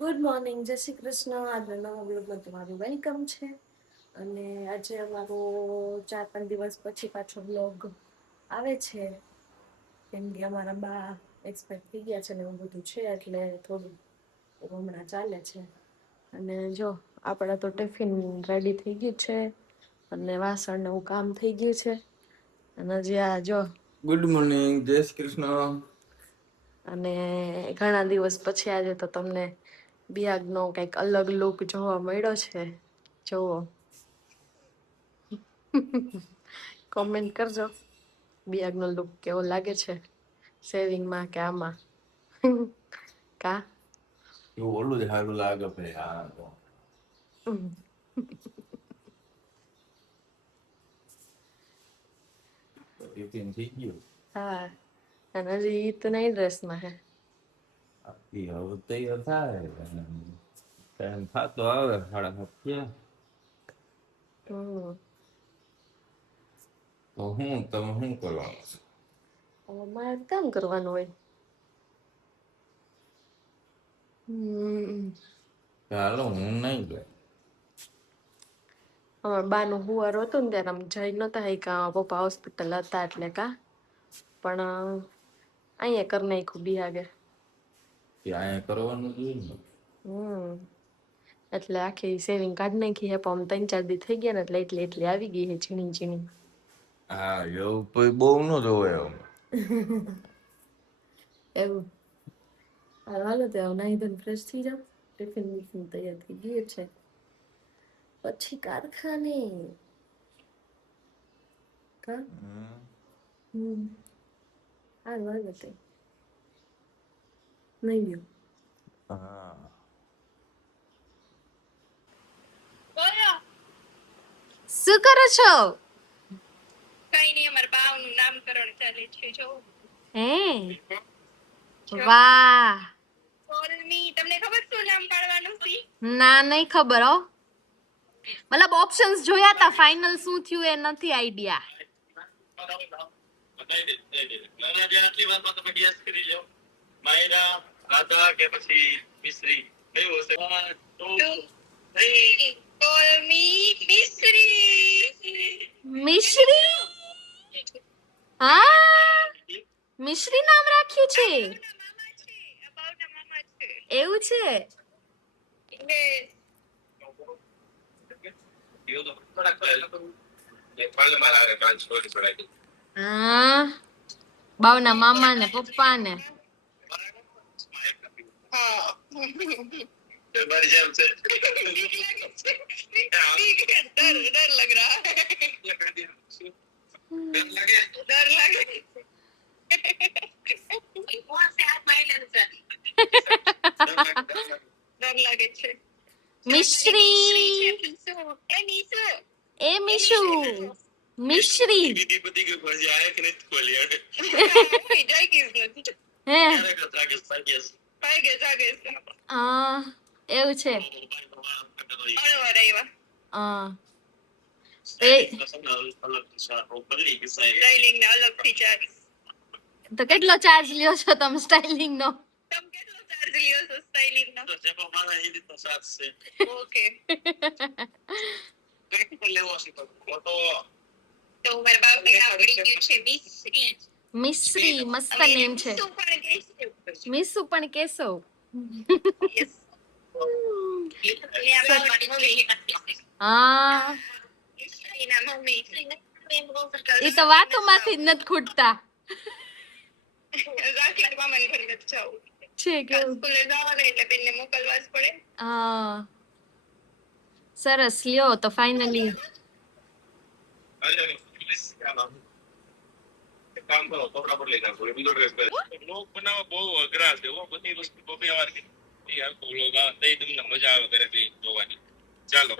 Good morning, જય શ્રી કૃષ્ણ. આજના નવા બ્લોગમાં તમારું વેલકમ છે. અને આજે અમારો 4-5 દિવસ પછી પાછો બ્લોગ આવે છે, કેમ કે અમારા બા એક્સપાયર થઈ ગયા છે ને એવું બધું છે, એટલે થોડું હમણાં ચાલે છે. અને જો આપણે તો ટિફિન રેડી થઈ ગયું છે અને વાસણ ને એવું કામ થઈ ગયું છે. અને હજી આ જો ગુડ મોર્નિંગ, જય શ્રી કૃષ્ણ. અને ઘણા દિવસ પછી આજે તો તમને બિયાગનો કંઈક અલગ લુક જોવા મળ્યો છે. જોવો, કોમેન્ટ કરજો બિયાગનો લુક કેવો લાગે છે, સેવિંગમાં કે આમાં. કા એવું ઓલું જ સારું લાગે ભાઈ. હા તો ટિફિન થઈ ગયું. હા, અને હજી ઈ તો નહીં ડ્રેસમાં હે. આખી હવે તૈયાર થાય ટાઈમ થતો આવે 7:30 થયા. તો તમે શું કરવાનું છે? મારે કામ કરવાનું હોય. ચાલો, હું નહીં ગયો. અમારા બાનું હુવારું હતું ને ત્યારે આમ જઈ નતા શક્યા, પપ્પા હોસ્પિટલ હતા એટલે. કા પણ અહીંયા કરી નાખ્યું બિયાગે. ત્યાં કરવાનું જોઈએ ને. એટલે આખી સેવિંગ કાઢી નાખી હે, પણ 3-4 દી થઈ ગયા ને એટલે એટલી આવી ગઈ હે ઝીણી ઝીણી. હા, એવું કોઈ બહુ ન જોવે એમ. એવું હાલો તો નાહી ધોઈને ફ્રેશ થઈ જાવ. ટિફિન બિફિન તૈયાર થઈ ગયું છે, પછી કારખાને. કા હાલો તે નહીં ગયું. હા, શું કરો છો? કઈ નહીં, અમારા બાવનું નામકરણ ચાલે છે. જો હે, વાહ. કોલમી, તમને ખબર શું નામ પાડવાનું છે? ના, નહીં ખબર હો. મતલબ ઓપ્શન્સ જોયા તા, ફાઇનલ શું થયું એ નથી આઈડિયા. આટલી વાતમાં તમે ગેસ કરી લો. માયરા, રાધા કે પછી મિશ્રી કયું હશે? 1 2 3 કોલમી મિશ્રી. મિશ્રી. હા, મિશ્રી નામ રાખ્યું છે. અબાઉના મામા છે. એવું છે. હા, બાવના મામા ને પપ્પા ને. हाँ तुम्हारी जेब से डर डर लग रहा है डर लगे कौन से हाथ मार लेने से डर लगे છે મિશ્રી. એ મીશુ. મિશ્રી. દીદી બધી કે ફરજી આયા કે નથી ખોલ્યા જાય કે નથી હે, પાઈ ગયે હા એવું છે. હા, એ સ્ટાઇલિંગ ને અલગ થી ચાર્જ. તો કેટલો ચાર્જ લ્યો છો તમે સ્ટાઇલિંગ નો? તમે કેટલો ચાર્જ લ્યો છો સ્ટાઇલિંગ નો? તો જેવો મારા એ રીતનો ચાર્જ છે. ઓકે કેટલો લેવો છે તો તો મારા બાપ ને આવડી ગયું છે મિશ્રી. મિશ્રી મસ્ત નેમ છે. મીસુ પણ કેશવ. યસ હા, એના મમ્મી એ તો વાતોમાંથી જ નથી ખૂટતા રાખી મામાને ઘરે નથી જવું છે કે. સ્કૂલે જવાનું એટલે બેનને મોકલવા જ પડે. હા, સરસ લ્યો તો ફાઇનલી. કામ કરો કપડા બદલી નાખો બીજો ડ્રેસ પહેરે. બ્લોગ બનાવવા બહુ અઘરા છે હો, બધી વસ્તુ બબે વાર કે એ આખો બ્લોગ આ તઈ તમને મજા આવે કરે તે જોવાની. ચાલો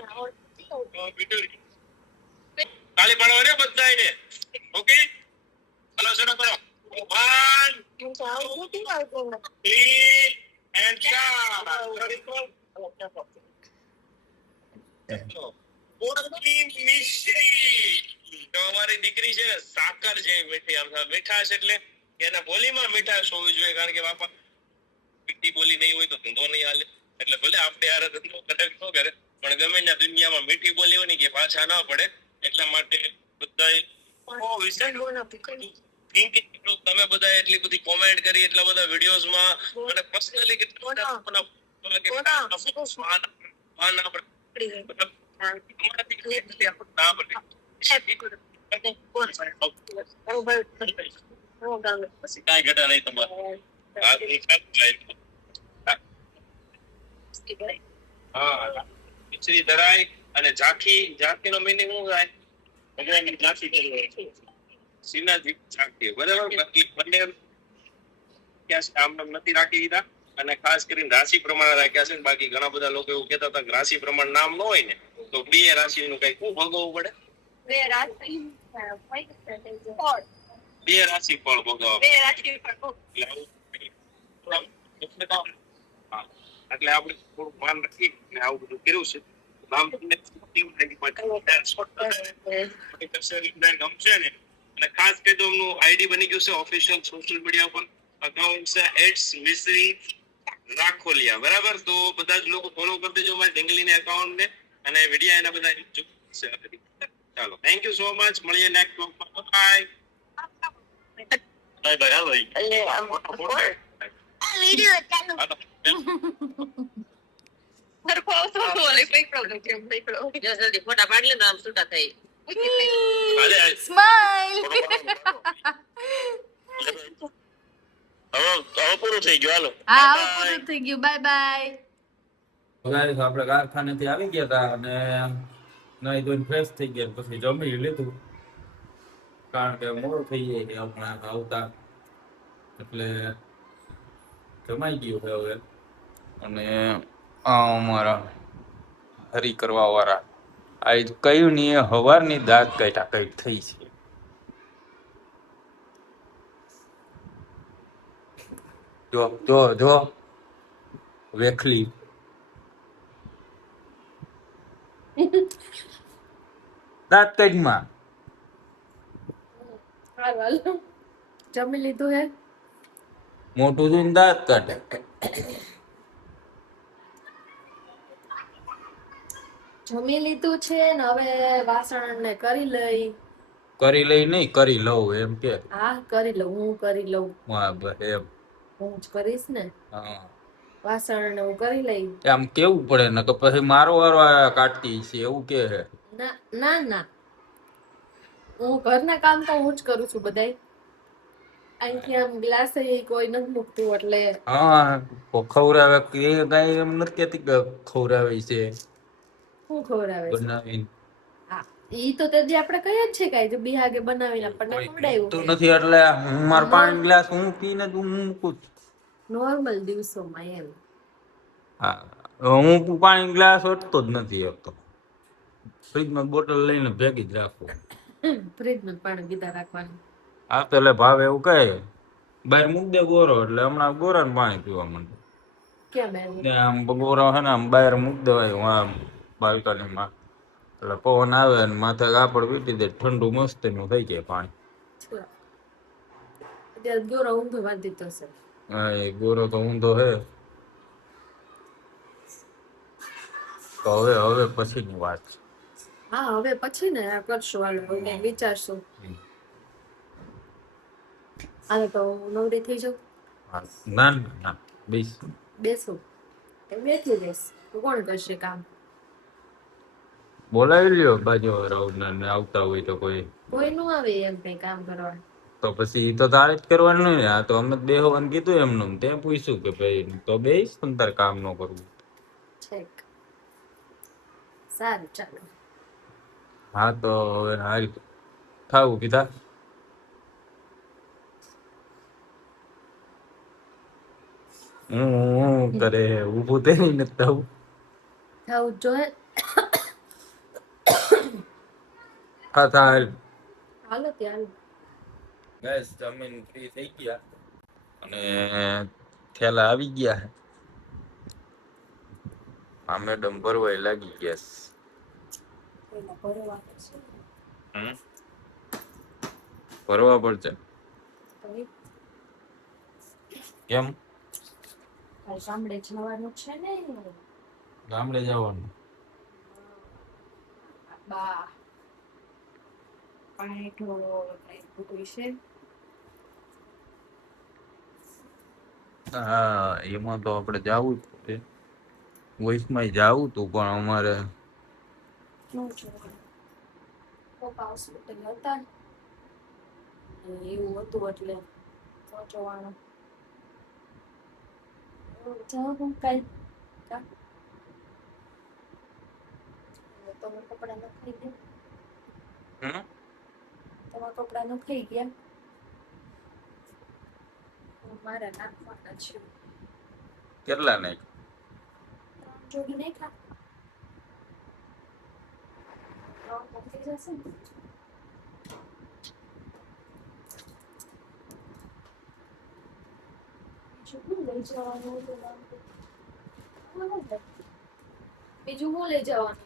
તાળી પાડો રે બધાયને. ઓકે હલો શરૂ કરો. 1 2 3 એન્ડ કોલમી મિશ્રી. તો અમારી દીકરી છે ને સાકર જેવી મીઠી. આમ મીઠાશ એટલે એના બોલીમાં મીઠાશ હોવી જોઈએ, કારણ કે બાપા મીઠી બોલી નહીં હોય તો ધંધો નહીં હાલે. એટલે ભલે આપણે યાર ધંધો કરે ન કરે પણ ગમે ત્યાં દુનિયામાં મીઠી બોલી હોય ને કે પાછા ના પડે એટલા માટે બધાય thinking તમે બધા એટલી બધી કોમેન્ટ કરી એટલા બધા વિડીયોઝમાં અને પર્સનલી પછી કાંઈ ઘટા નહીં તમારે હા ખીચડી ધરાય અને ઝાંખીનો meaning શું થાય? ભગવાનની ઝાંખી કરવી. શ્રીનાથજી ઝાંખી બરાબર. બાકી બંને આમ નથી રાખી દીધા અને ખાસ કરીને રાશિ પ્રમાણે રાખ્યા છે. બાકી ઘણા બધા લોકો એવું કહેતા હતા કે રાશિ પ્રમાણે નામ ન હોય ને તો બે રાશિનું કઈ શું ભોગવવું પડે? બે રાશિ ફળ ભોગવવા. હા, એટલે આપણે થોડું ભાન રાખી ને આવું બધું કર્યું છે. નામ તમને ગમશે ને અને ખાસ કરી તો એમનું આઈડી બની ગયું છે ઓફિશિયલ સોશિયલ મીડિયા પર અકાઉન્ટ છે @misri રાખોલિયા બરાબર. તો બધા જ લોકો ફોલો કરી દેજો મારી ઢીંગલીને એકાઉન્ટ ને અને વિડિયા એના બધા ચાલો થેન્ક યુ સો મચ. મળીએ નેક્સ્ટ બ્લોગમાં. Bye bye bye. હાલો આ વિડિયો ચાલુ જલ્દી ફોટા પાડી લે આમ છૂટા થઈ. સ્માઈલ. હવે પૂરું થઈ ગયું. હાલો હા હવે પૂરું થઈ ગયું. Bye bye. ગાઈસ આપણે કારખાનેથી આવી ગયા હતા અને નાઈ ધોઈને ફ્રેશ થઈ ગયા પછી જમી લીધું કારણ કે મોડું થઈ જાય છે હમણાં આવતા એટલે જમાઈ ગયું છે હવે. અને આ અમારા હરી કરવા વાળા આજ કયું ની હવારની દાંત કાઢ્યા કઈક થઈ છે. જો જો જો વેખલી દાંત કાઢમાં હાલો જમી લીધું હે. મોટું જોઈને દાંત કાઢે. જમી લીધું છે ને હવે વાસણ ને કરી લઈ નહીં કરી લઉં એમ કે. હા કરી લઉં. હું કરી લઉં. હા બસ એમ. હું જ કરીશ ને. હા વાસણ ને હું કરી લઈ. આમ કેવું પડે ને કે પછી મારો વારો કાઢતી છે એવું કે છે. ના ના ના હું ઘરના કામ તો હું જ કરું છું બધાય. અહીંથી આમ ગ્લાસ કોઈ નથી મૂકતું એટલે હા ખવડાવે કે કઈ એમ નથી કેતી કે ખવડાવે છે હું ખવડાવે છે. બનાવીને. હા ઈ તો તે આપણે કહીએ જ છે કે જો બિહાગે બનાવીને આપણને ખવડાવ્યું તો નથી એટલે હું માર પાણી ગ્લાસ હું પીને હું મૂકું નોર્મલ દિવસોમાં એમ. હા હું પાણી ગ્લાસ ઓટતો જ નથી આપતો. ફ્રીજમાં બોટલ લઈને ભેગી જ રાખું. ફ્રીજમાં પાણી પીતા રાખવાનું. હા તો એટલે ભાવ એવું કહે બહાર મૂક દે ગોરો એટલે હમણાં ગોરાનું પાણી પીવા માંડે. કેમ આમ ગોરો હે ને આમ બહાર મૂક દેવાય આમ બાલ્કનીમાં એટલે પવન આવે ને માથે કાપડ વીટી દે ઠંડુ મસ્ત નું થઈ જાય પાણી. અત્યારે ગોરો ઊંધો બાંધી દીધો છે. હા એ ગોરો તો ઊંધો હે. તો હવે પછીની વાત છે. હા હવે પછી ને કરશું હાલો હવે વિચારશું. હાલો તો નવરી થઈ જાઉં. ના ના બેસું એમ બેઠી રહીશ તો કોણ કરશે કામ. બોલાવી લ્યો બાજુ ને આવતા હોય તો કોઈ નું આવે એમ કઈ કામ કરવા. તો પછી તો તારે જ કરવાનું ને. આ તો અમે બેહવાનું કીધું એમનું તે પૂછ્યું કે ભાઈ તો બેસ તારે કામ ન કરવું. ઠીક સારું ચાલો. હા તો હવે હાલ ખાવું પીધા. હું કરે ઊભું તે નથી થવું. થવું જોઈએ. હા હાલ હાલો ત્યાં ગેસ જમીન ફ્રી થઈ ગયા અને થેલા આવી ગયા. આ મેડમ ભરવાય લાગી ગયા ભરવા પડશે. કેમ ભાઈ ગામડે જવાનું છે ને. ગામડે જવાનું. બા પાણી ઢોળો કઈ બધું છે. હા એમાં તો આપણે જાવું જ છે. વોઇસમાં જાવું તું પણ અમારે શું છે પપ્પા હોસ્પિટલ હતા ને એવું હતું એટલે પહોંચવાનું જાઉં કઈ તમે કપડા નખાઈ ગયા તમારા કપડા નખાઈ ગયા મારા નાખવાના છે કેટલા નહીં 3 જોડી નાખા 3 થઈ જશે ને બીજું હું લઈ જવાનું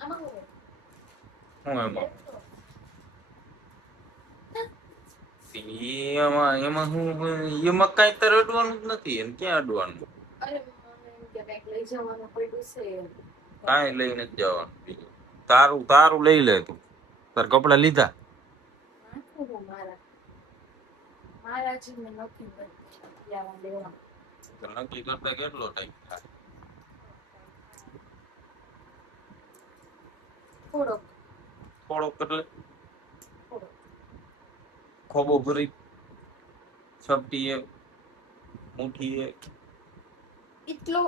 આમાં હું શું એમાં શું એમાં કઈ તર અડવાનું જ નથી એમ ક્યાં અડવાનું અરે મને એમ કે કંઈક લઈ જવાનું પડ્યું છે કાંઈ લઈને જ જવાનું બીજું તારું લઈ લે તું તાર કપડા લીધા નાખું હું મારા જ મેં નથી લેવા દેવા તો નક્કી કરતા કેટલો ટાઈમ થાય થોડોક એટલે થોડોક ખોબો ભરી છપટી મુઠ્ઠી એટલો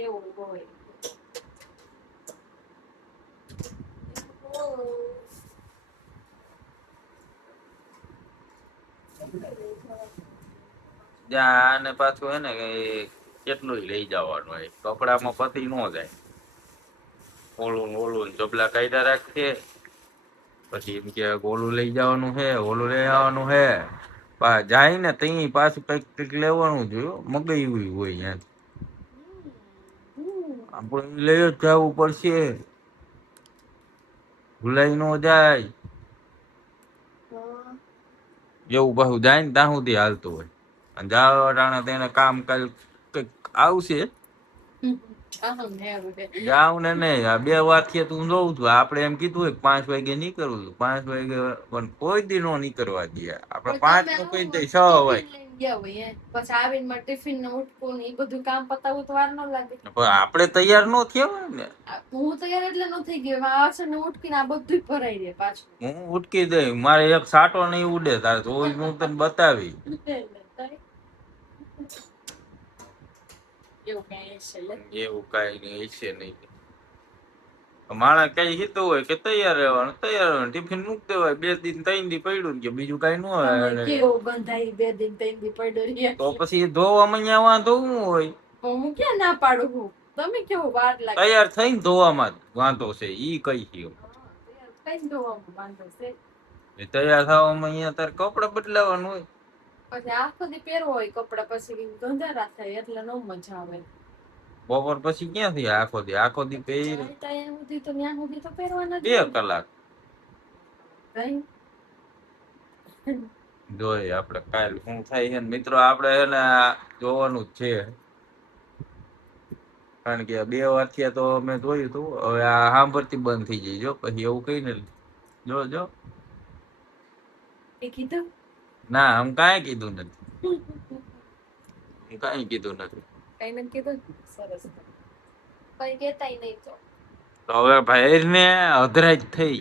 એવું હોય જ્યાં ને પાછું હે ને કેટલું લઈ જવાનું હોય કપડામાં પતી ન જાય ઓલું ચપલા કાઢ્યા રાખીએ પછી એમ કે ઓલું લઈ જવાનું છે ઓલું લઈ આવવાનું છે જાય ને તઈ પાછું કઈક લેવાનું જોયું મગાવ્યું હોય યાર આપણે લઈ જ જવું પડશે ભૂલાઈ ન જાય એવું પાછું જાય ને ત્યાં સુધી હાલતું હોય અને જવા ટાણે તેને કામ કઈક આવશે જાવ ને નહીં આ 2 વાગ્યે તું જોઉં છું આપડે એમ કીધું હોય 5 વાગે નીકળવું 5 વાગે પણ કોઈ દી નો નીકળવા દે આપડે 5 નું કહી દઈ 6 વાગે પછી આવીને માં ટિફિન ને ઉઠવું ને એ બધું કામ પતાવવું તો વાર ન લાગે પણ આપડે તૈયાર નો થયા હોય ને હું તૈયાર એટલે ન થઈ ગયો આ ને ઉઠકીને આ બધું ભરાઈ દે પાછું હું ઉઠકી દઈ મારે એક સાટો નહીં ઉડે તારે તો હું તને બતાવી એવું કઈ નહીં છે નહીં માણસ કઈ હિતું હોય કે તૈયાર રહેવાનું ટિફિન મૂક દેવાય 2 દિન 3 દી પડ્યું કે બીજું કઈ ન હોય કેવું બંધાઈ 2 દિન 3 દી પડ્યું તો પછી ધોવામાં અહીંયા વાંધો શું હોય હું ક્યાં ના પાડું હું તમે કેવું વાર લાગે તૈયાર થઈને ધોવામાં વાંધો છે ઈ કઈ છે કઈ ધોવામાં વાંધો છે તૈયાર થવામાં અહીંયા તારે કપડા બદલાવાનું હોય પછી આખો દી પહેરવો હોય કપડા પછી ગંધારા થાય એટલે નો મજા આવે બપોર પછી ક્યાંથી આખો દી પહેરી ત્યાં સુધી તો ત્યાં સુધી તો પહેરવાના 2 કલાક કઈ જોઈએ આપણે કાલ શું થાય છે મિત્રો આપણે એને જોવાનું જ છે કારણ કે 2 વાગ્યા તો મેં જોયું હતું હવે આ સાંભળતી બંધ થઈ જાય જો પછી એવું કઈ ને જો એ કીધું ના આમ કાંઈ કીધું નથી કઈ કીધું નથી કઈ નથી કીધું સરસ કઈ કહેતાય નહીં તો હવે ભાઈ ને અધરાજ થઈ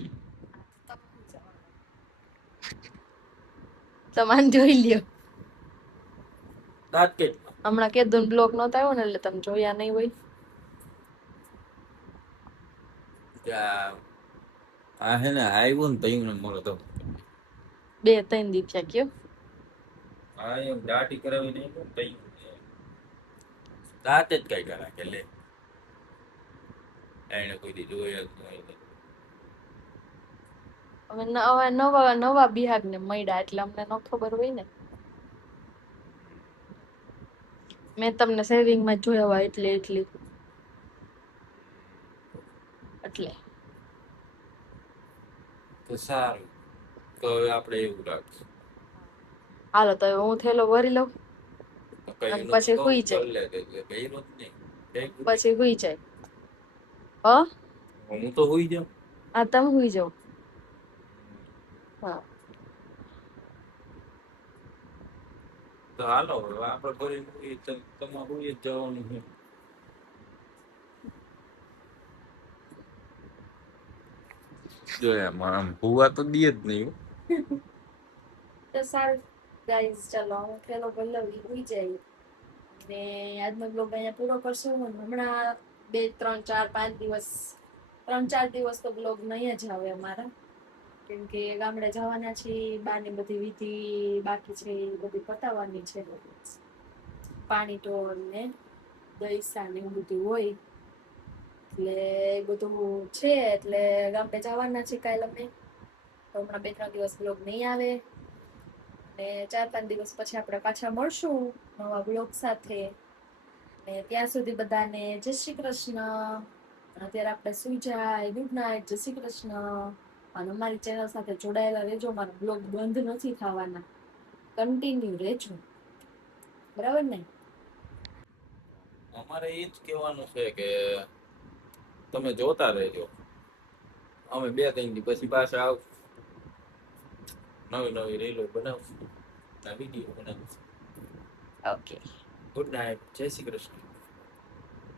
તમારે જોઈ લ્યો દાંત કે હમણાં કેદુન બ્લોક નતો આવ્યો ને એટલે તમે જોયા નહીં હોય આ હે ને આવ્યું ને તઈ મળે તો 2-3 દી થયા કયો હા એમ દાટી કરાવી નહીં તઈ દાંત જ કઈ કરા કે લે એને કોઈ દી જોયા જ નહીં હવે નવા બિહાર ને મળ્યા એટલે અમને ન ખબર હોય ને મેં તમને સેવિંગ માં જોયા એટલે તો સારું તો હવે આપણે એવું રાખશું. હાલો તો હવે હું થેલો ભરી લઉં તો કઈ અને નું પછી તો હુઈ કર જાય લે કે બૈરું જ નહીં. કઈ ગુડી. પછી હુઈ જાય. હ હું તો હુઈ જાઉં. આ તમે હુઈ જાઓ. હા તો હાલો હવે આપણે ભરી તમારે હુઈ જ જવાનું છે. જો એમ આમ હુવા તો દે જ નહીં હો. તો સારું ગાઈઝ ચાલો હું થેલો ભરી લઉં ઈ હુઈ જાય ને આજનો બ્લોગ અહીંયા પૂરો કરશું અને હમણાં 3-4 દિવસ તો બ્લોગ નહીં જ આવે અમારા કેમ કે ગામડે જવાના છીએ બાની બધી વિધિ બાકી છે એ બધી પતાવવાની છે પાણી ટોળ ને દહીસા ને એવું બધું હોય એટલે એ બધું છે એટલે ગામડે જવાના છીએ કાલે અમે તો હમણાં 2-3 દિવસ બ્લોગ નહીં આવે ને 4-5 દિવસ પછી આપણે પાછા મળશું નવા બ્લોગ સાથે ને ત્યાં સુધી બધાને જય શ્રી કૃષ્ણ. અત્યારે આપણે સુઈ જાય. Good night. જય શ્રી કૃષ્ણ. અને અમારી ચેનલ સાથે જોડાયેલા રહેજો. મારો બ્લોગ બંધ નથી થવાના. કન્ટિન્યુ રહેજો. બરાબર ને? અમારે એ જ કહેવાનું છે કે તમે જોતા રહેજો. અમે 2-3 દી પછી પાછા આવશું. નવી રીલો બનાવશું. વિડીયો બનાવશું. ઓકે. Good night. જય શ્રી કૃષ્ણ.